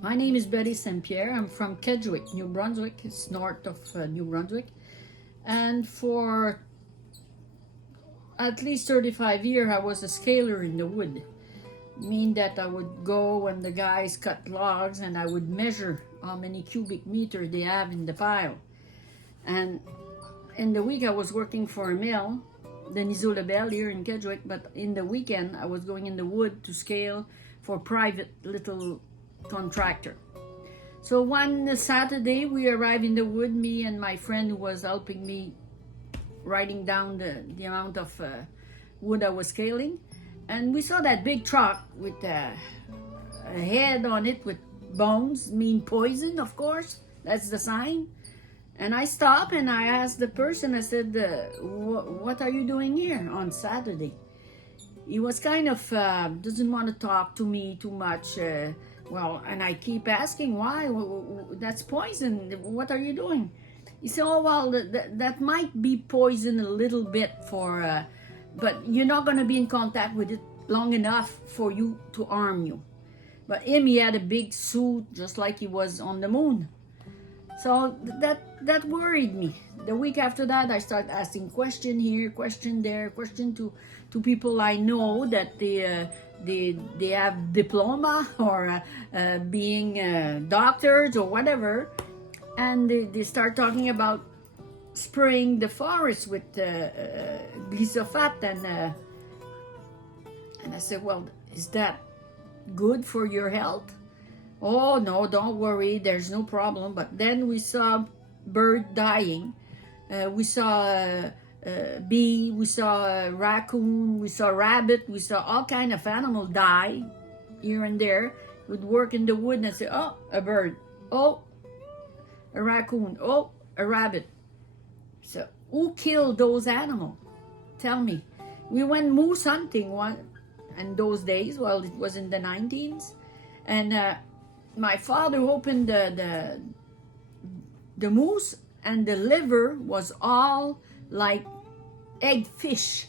My name is Betty St. Pierre. I'm from Kedgwick, New Brunswick. It's north of New Brunswick. And for at least 35 years, I was a scaler in the wood. Mean that I would go when the guys cut logs and I would measure how many cubic meters they have in the pile. And in the week, I was working for a mill, the Nizo Lebel here in Kedgwick, but in the weekend, I was going in the wood to scale for private little contractor. So one Saturday we arrived in the wood, me and my friend who was helping me writing down the amount of wood I was scaling, and we saw that big truck with a head on it with bones, mean poison, of course, that's the sign. And I stopped and I asked the person, I said, what are you doing here on Saturday? He was kind of doesn't want to talk to me too much. Well, and I keep asking, why? That's poison. What are you doing? He said, oh, well, that might be poison a little bit for, but you're not going to be in contact with it long enough for you to harm you. But he had a big suit, just like he was on the moon. So that worried me. The week after that, I started asking question here, question there, question to people I know that they have diploma or being doctors or whatever, and they start talking about spraying the forest with glyphosate, and I said, well, is that good for your health? Oh no, don't worry, there's no problem. But then we saw bird dying, we saw bee, we saw raccoon, we saw rabbit, we saw all kind of animal die here and there. Would work in the wood and say, oh, a bird, oh, a raccoon, oh, a rabbit. So who killed those animals? Tell me. We went moose hunting one in those days. Well, it was in the 19s, and my father opened the moose, and the liver was all like egg fish.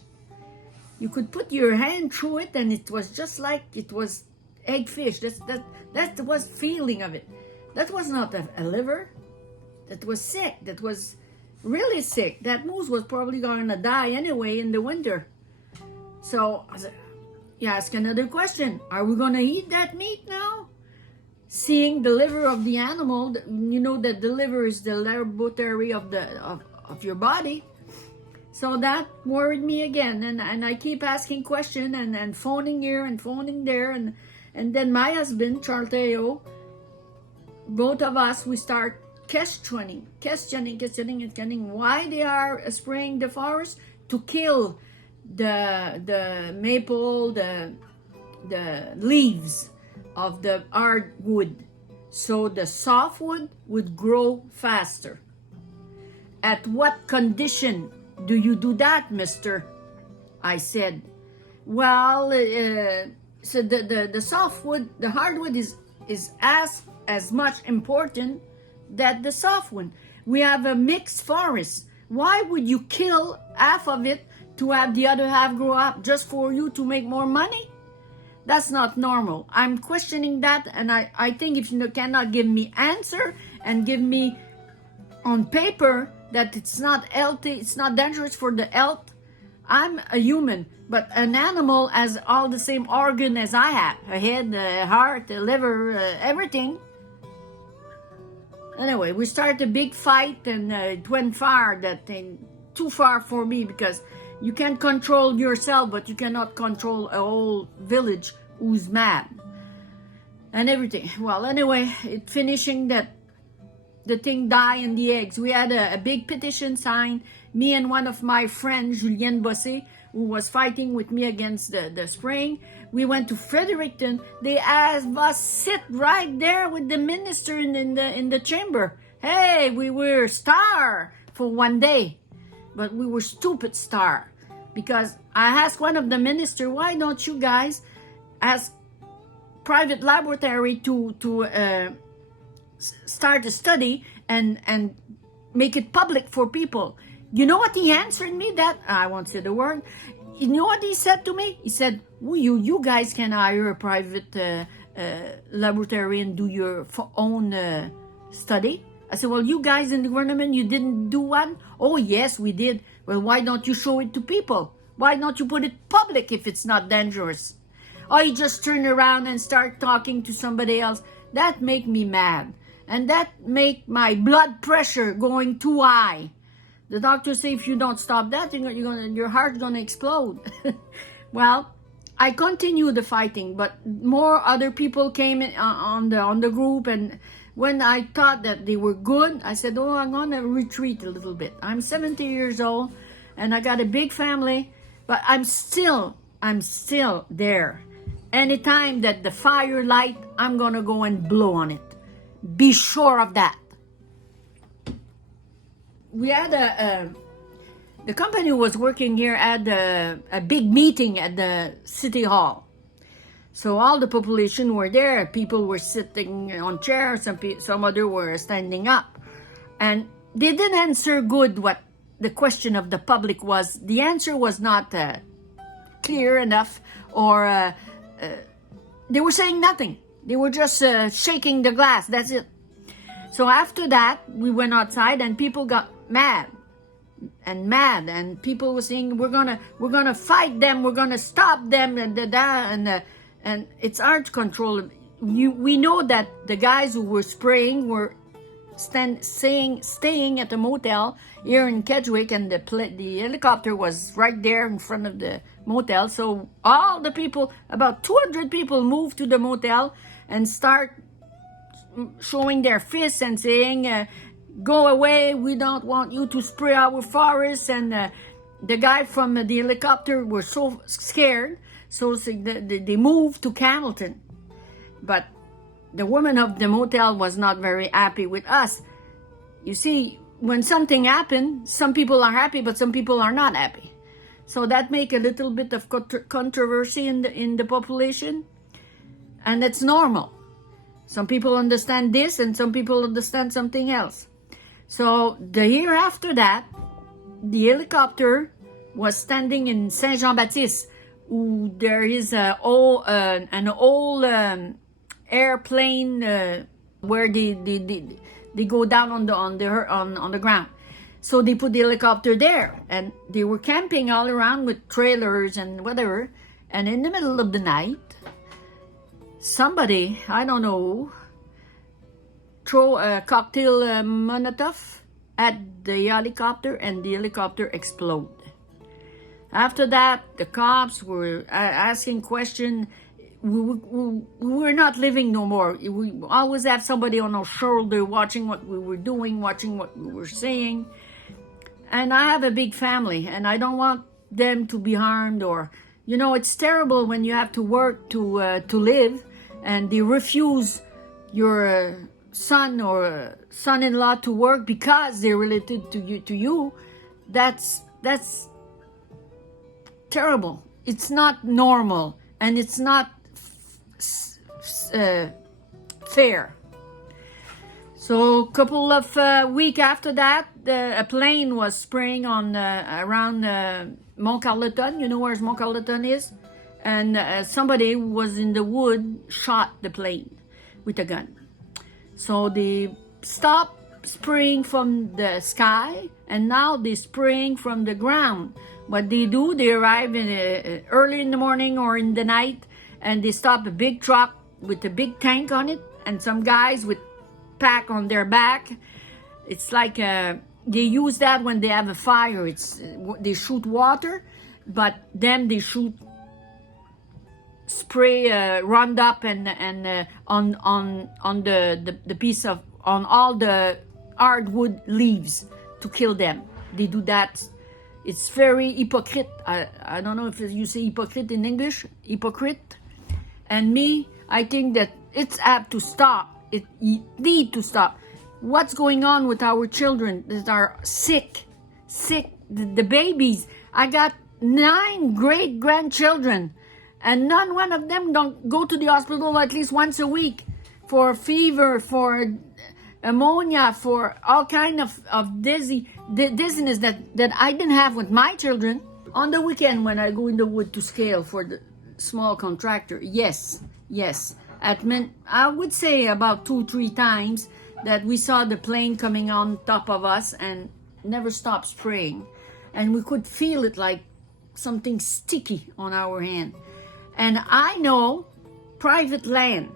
You could put your hand through it and it was just like it was egg fish. That was feeling of it. That was not a liver. That was sick. That was really sick. That moose was probably gonna die anyway in the winter. So you ask another question. Are we gonna eat that meat now? Seeing the liver of the animal, you know that the liver is the laboratory of your body. So that worried me again, and I keep asking questions and phoning here and phoning there, and then my husband, Charles, both of us, we start questioning why they are spraying the forest to kill the maple, the leaves of the hardwood, so the softwood would grow faster. At what condition do you do that, mister? I said. Well, so the softwood, the hardwood is as much important that the softwood. We have a mixed forest. Why would you kill half of it to have the other half grow up just for you to make more money? That's not normal. I'm questioning that, and I think if you cannot give me answer and give me on paper that it's not healthy, it's not dangerous for the health. I'm a human, but an animal has all the same organ as I have: a head, a heart, a liver, everything. Anyway, we started a big fight, and it went far. Too far for me, because you can control yourself, but you cannot control a whole village who's mad and everything. Well, anyway, it finishing that the thing die in the eggs. We had a big petition signed, me and one of my friends, Julienne Bossé, who was fighting with me against the spraying. We went to Fredericton. They asked us sit right there with the minister in the chamber. Hey, we were star for one day, but we were stupid star, because I asked one of the minister, why don't you guys ask private laboratory to start a study and make it public for people? You know what he answered me? That I won't say the word. You know what he said to me? He said, well, you guys can hire a private laboratory and do your own study? I said, well, you guys in the government, you didn't do one? Oh, yes, we did. Well, why don't you show it to people? Why don't you put it public if it's not dangerous? Or you just turn around and start talking to somebody else. That make me mad. And that make my blood pressure going too high. The doctor say if you don't stop that, your heart's gonna explode. Well, I continue the fighting, but more other people came in, on the group, and when I thought that they were good, I said, oh, I'm gonna retreat a little bit. I'm 70 years old, and I got a big family, but I'm still there. Anytime that the fire light, I'm gonna go and blow on it. Be sure of that. We had the company was working here at a big meeting at the city hall. So all the population were there. People were sitting on chairs, some other were standing up. And they didn't answer good what the question of the public was. The answer was not clear enough, or they were saying nothing. They were just shaking the glass, that's it. So after that, we went outside and people got mad, and people were saying, we're gonna fight them, we're gonna stop them, and it's hard to control. We know that the guys who were spraying were staying at the motel here in Kedgwick, and the helicopter was right there in front of the motel. So all the people, about 200 people, moved to the motel and start showing their fists and saying, go away, we don't want you to spray our forests. And the guy from the helicopter were so scared, so they moved to Hamilton. But the woman of the motel was not very happy with us. You see, when something happens, some people are happy, but some people are not happy. So that make a little bit of controversy in the population, and it's normal. Some people understand this, and some people understand something else. So the year after that, the helicopter was standing in Saint-Jean-Baptiste, where there is an old airplane where they go down on the ground. So they put the helicopter there, and they were camping all around with trailers and whatever. And in the middle of the night, somebody, I don't know, throw a cocktail Molotov at the helicopter, and the helicopter exploded. After that, the cops were asking questions. We were not living no more. We always have somebody on our shoulder watching what we were doing, watching what we were saying. And I have a big family, and I don't want them to be harmed. Or, it's terrible when you have to work to live, and they refuse your son or son-in-law to work because they're related to you. That's terrible. It's not normal, and it's not fair. So a couple of weeks after that, a plane was spraying on around Mont Carleton. You know where Mont Carleton is? And somebody who was in the wood shot the plane with a gun. So they stopped spraying from the sky, and now they're spraying from the ground. What they do, they arrive early in the morning or in the night, and they stop a big truck with a big tank on it, and some guys with pack on their back. It's like they use that when they have a fire. They shoot water, but then they shoot spray Roundup and on the piece of, on all the hardwood leaves to kill them. They do that. It's very hypocrite. I don't know if you say hypocrite in English. Hypocrite. And me, I think that it's apt to stop. It need to stop. What's going on with our children that are sick? The babies. I got 9 great-grandchildren, and not one of them don't go to the hospital at least once a week for fever, for ammonia, for all kind of dizziness that I didn't have with my children. On the weekend when I go in the wood to scale for the small contractor, yes, I would say about 2-3 times that we saw the plane coming on top of us and never stopped spraying, and we could feel it like something sticky on our hand. And I know private land,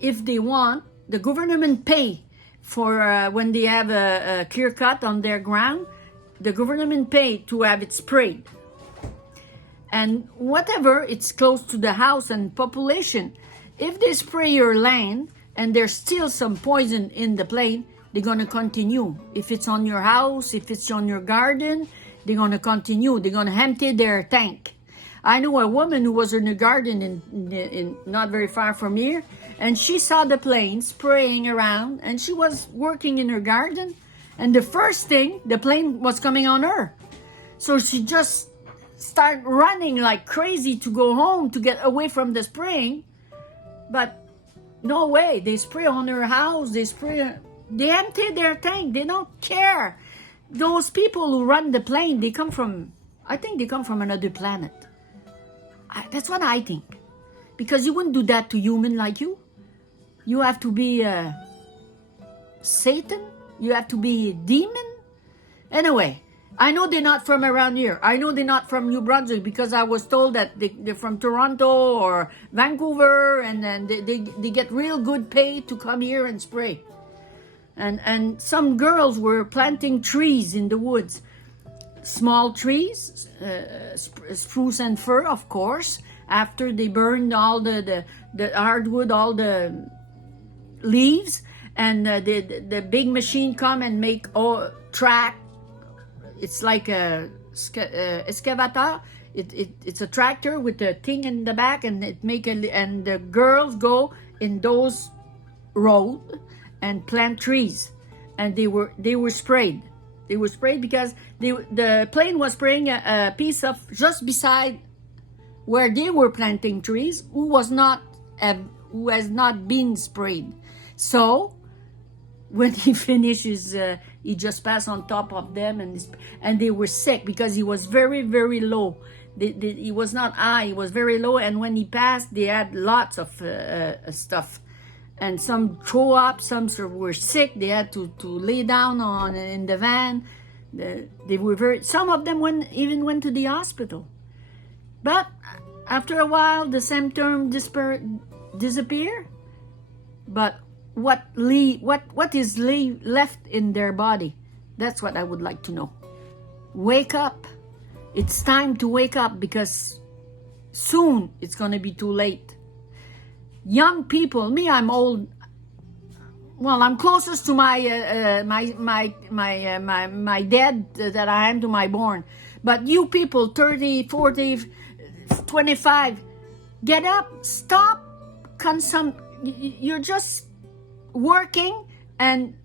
if they want, the government pay for when they have a clear cut on their ground, the government pay to have it sprayed. And whatever, it's close to the house and population. If they spray your land and there's still some poison in the plane, they're going to continue. If it's on your house, if it's on your garden, they're going to continue. They're going to empty their tank. I know a woman who was in a garden in not very far from here, and she saw the plane spraying around, and she was working in her garden, and the first thing, the plane was coming on her. So she just started running like crazy to go home to get away from the spraying. But no way, they spray on her house, they empty their tank, they don't care. Those people who run the plane, I think they come from another planet. That's what I think. Because you wouldn't do that to human like you. You have to be Satan. You have to be a demon. Anyway, I know they're not from around here. I know they're not from New Brunswick because I was told that they're from Toronto or Vancouver, and then they get real good pay to come here and spray. And some girls were planting trees in the woods. Small trees, spruce and fir, of course, after they burned all the hardwood, all the leaves, and the big machine come and make track. It's like a excavator. It's a tractor with a thing in the back, and and the girls go in those road and plant trees, and they were sprayed. They were sprayed because the plane was spraying a piece of just beside where they were planting trees, who has not been sprayed. So when he finishes, he just passed on top of them, and they were sick because he was very, very low. He was not high, he was very low, and when he passed, they had lots of stuff. And some threw up, some were sick. They had to lay down in the van. They were some of them even went to the hospital. But after a while, the symptoms disappear. But what is left in their body? That's what I would like to know. Wake up. It's time to wake up, because soon it's going to be too late. Young people, me, I'm old. Well, I'm closest to my dad that I am to my born. But you people, 30, 40, 25, get up, stop. You're just working, and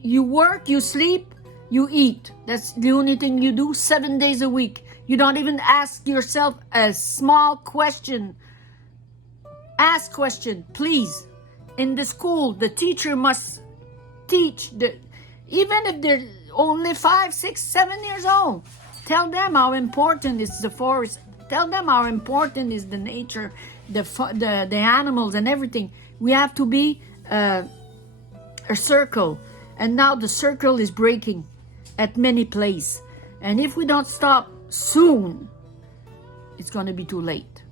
you work, you sleep, you eat. That's the only thing you do 7 days a week. You don't even ask yourself a small question. Ask question, please. In the school, the teacher must teach, even if they're only 5, 6, 7 years old. Tell them how important is the forest. Tell them how important is the nature, the animals and everything. We have to be a circle. And now the circle is breaking at many places. And if we don't stop soon, it's going to be too late.